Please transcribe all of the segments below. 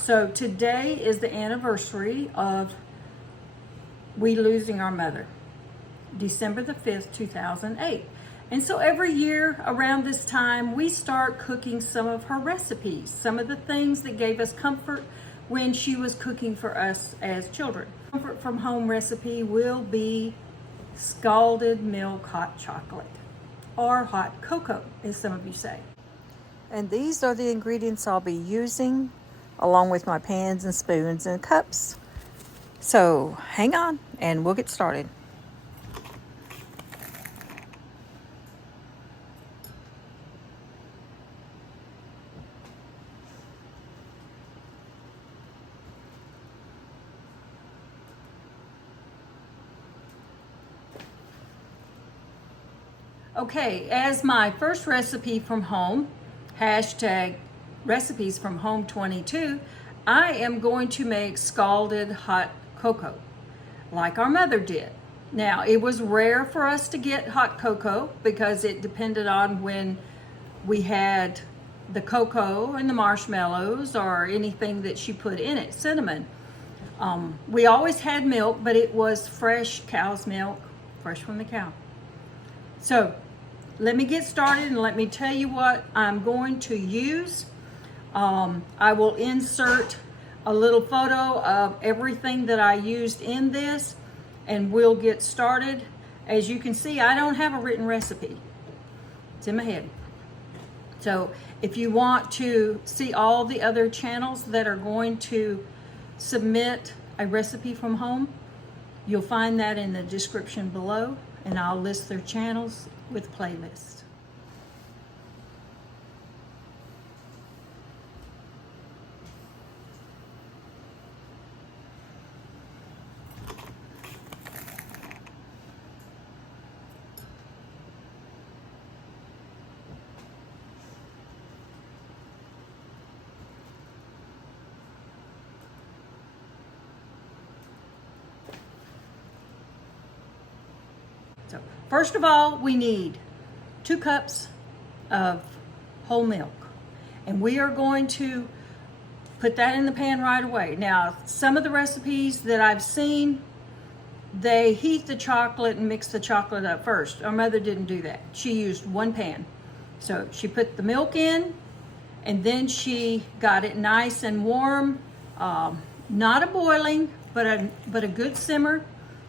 So today is the anniversary of we losing our mother, December the 5th, 2008. And so every year around this time, we start cooking some of her recipes, some of the things that gave us comfort when she was cooking for us as children. Comfort from home recipe will be scalded milk hot chocolate, or hot cocoa, as some of you say. And these are the ingredients I'll be using, along with my pans and spoons and cups. So hang on and we'll get started. Okay, as my first recipe from home, hashtag recipes from home 22, I am going to make scalded hot cocoa like our mother did. Now, it was rare for us to get hot cocoa because it depended on when we had the cocoa and the marshmallows or anything that she put in it, cinnamon. We always had milk, but it was fresh cow's milk, fresh from the cow. So let me get started and let me tell you what I'm going to use. I will insert a little photo of everything that I used in this and we'll get started. As you can see, I don't have a written recipe. It's in my head. So if you want to see all the other channels that are going to submit a recipe from home, you'll find that in the description below, and I'll list their channels with playlists. So first of all, we need 2 cups of whole milk, and we are going to put that in the pan right away. Now, some of the recipes that I've seen, they heat the chocolate and mix the chocolate up first. Our mother didn't do that. She used one pan. So she put the milk in, and then she got it nice and warm, not a boiling, but a good simmer.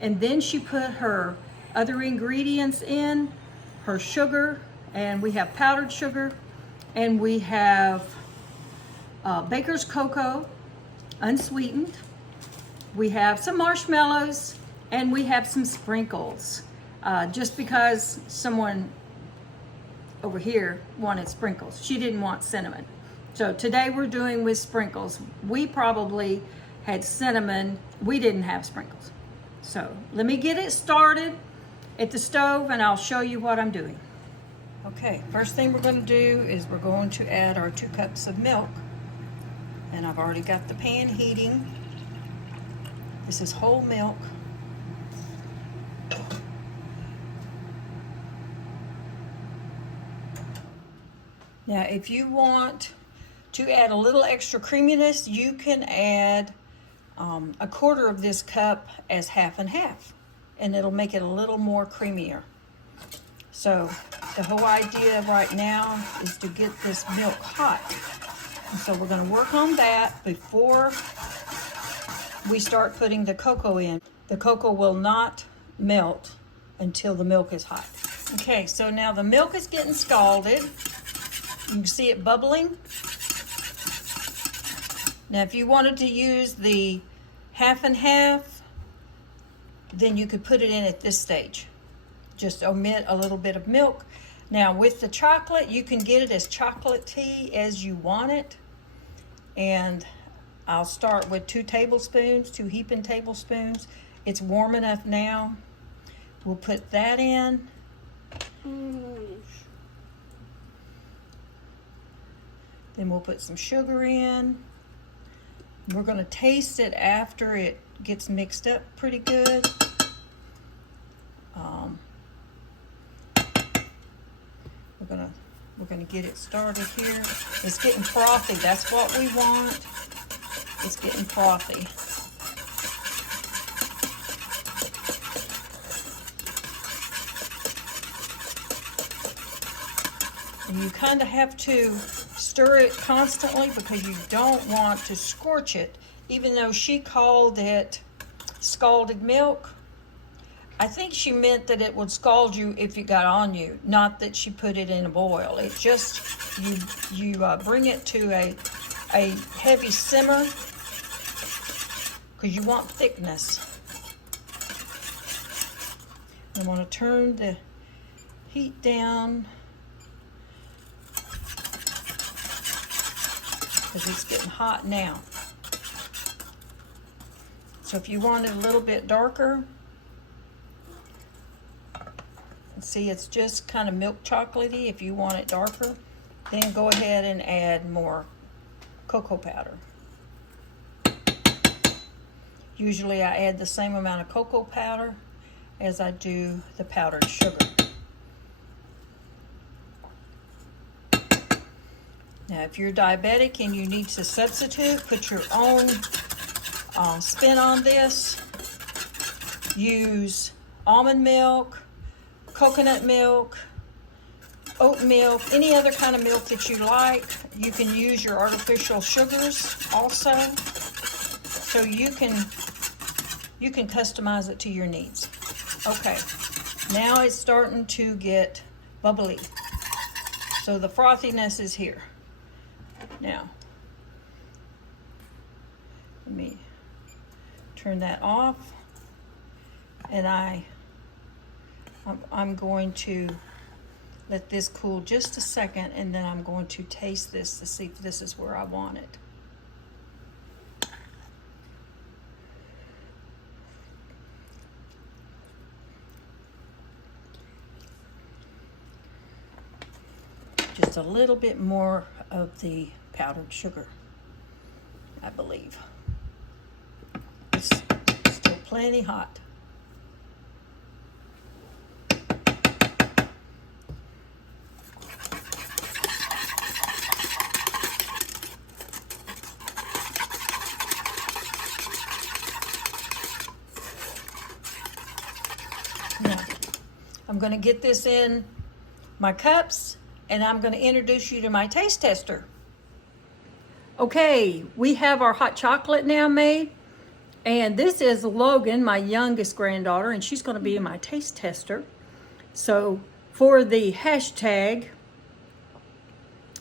And then she put her other ingredients in, her sugar, and we have powdered sugar, and we have baker's cocoa, unsweetened. We have some marshmallows, and we have some sprinkles, just because someone over here wanted sprinkles. She didn't want cinnamon. So today we're doing with sprinkles. We probably had cinnamon. We didn't have sprinkles. So let me get it started at the stove and I'll show you what I'm doing. Okay, first thing we're going to do is we're going to add our 2 cups of milk. And I've already got the pan heating. This is whole milk. Now, if you want to add a little extra creaminess, you can add a quarter of this cup as half and half, and it'll make it a little more creamier. So the whole idea right now is to get this milk hot. And so we're going to work on that before we start putting the cocoa in. The cocoa will not melt until the milk is hot. Okay, so now the milk is getting scalded. You can see it bubbling. Now, if you wanted to use the half and half, then you could put it in at this stage. Just omit a little bit of milk. Now, with the chocolate, you can get it as chocolatey as you want it. And I'll start with 2 tablespoons, 2 heaping tablespoons. It's warm enough now. We'll put that in. Then we'll put some sugar in. We're going to taste it after it gets mixed up pretty good. We're gonna get it started here. It's getting frothy. That's what we want. It's getting frothy. And you kind of have to stir it constantly because you don't want to scorch it. Even though she called it scalded milk, I think she meant that it would scald you if it got on you, not that she put it in a boil. It just, you bring it to a heavy simmer because you want thickness. I want to turn the heat down because it's getting hot now. So if you want it a little bit darker, see, it's just kind of milk chocolatey. If you want it darker, then go ahead and add more cocoa powder. Usually I add the same amount of cocoa powder as I do the powdered sugar. Now, if you're diabetic and you need to substitute, put your own spin on this. Use almond milk, coconut milk, oat milk, any other kind of milk that you like. You can use your artificial sugars also. So you can customize it to your needs. Okay, now it's starting to get bubbly. So the frothiness is here. Now, let me turn that off, and I'm going to let this cool just a second, and then I'm going to taste this to see if this is where I want it. Just a little bit more of the powdered sugar, I believe. It's still plenty hot. Now, I'm going to get this in my cups, and I'm going to introduce you to my taste tester. Okay, we have our hot chocolate now made, and this is Logan, my youngest granddaughter, and she's going to be my taste tester. So for the hashtag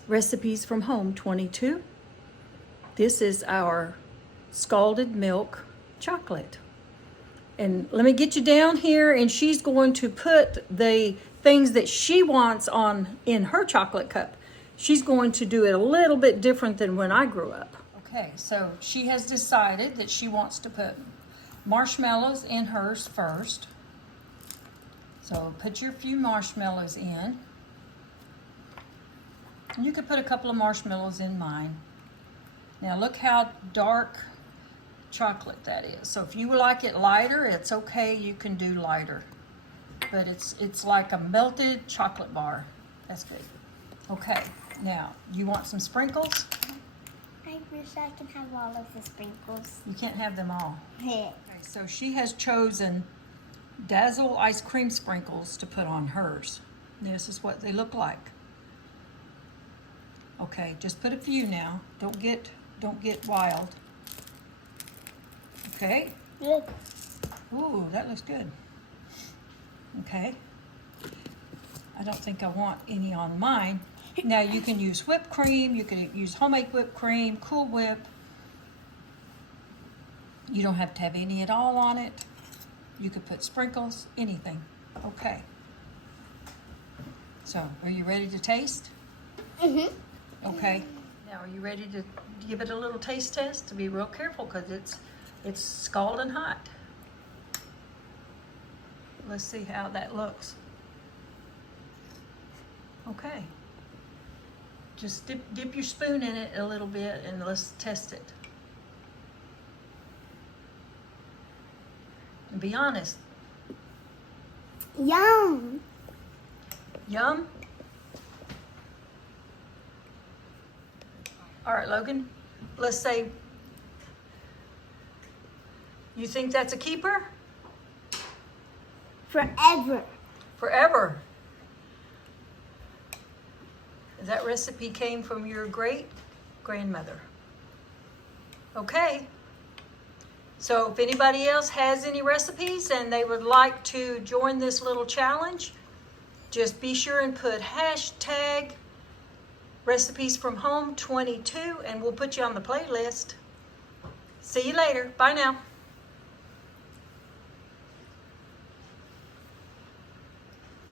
recipes from home 22, this is our scalded milk chocolate. And let me get you down here, and she's going to put the things that she wants on in her chocolate cup. She's going to do it a little bit different than when I grew up. Okay, so she has decided that she wants to put marshmallows in hers first. So put your few marshmallows in. You could put a couple of marshmallows in mine. Now look how dark chocolate that is. So if you like it lighter, it's okay, you can do lighter. But it's like a melted chocolate bar. That's good. Okay, now you want some sprinkles? I wish I could have all of the sprinkles. You can't have them all. Yeah. Okay, so she has chosen Dazzle ice cream sprinkles to put on hers. This is what they look like. Okay, just put a few now. Don't get wild. Okay. Good. Ooh, that looks good. Okay. I don't think I want any on mine. Now you can use whipped cream, you can use homemade whipped cream, Cool Whip. You don't have to have any at all on it. You could put sprinkles, anything. Okay. So, are you ready to taste? Mm-hmm. Okay. Now, are you ready to give it a little taste test? To be real careful because it's scalding hot. Let's see how that looks. Okay. Just dip your spoon in it a little bit and let's test it. And be honest. Yum. Yum? All right, Logan, let's say You think that's a keeper? Forever. Forever. That recipe came from your great-grandmother. Okay. So if anybody else has any recipes and they would like to join this little challenge, just be sure and put hashtag recipes from home 22 and we'll put you on the playlist. See you later. Bye now.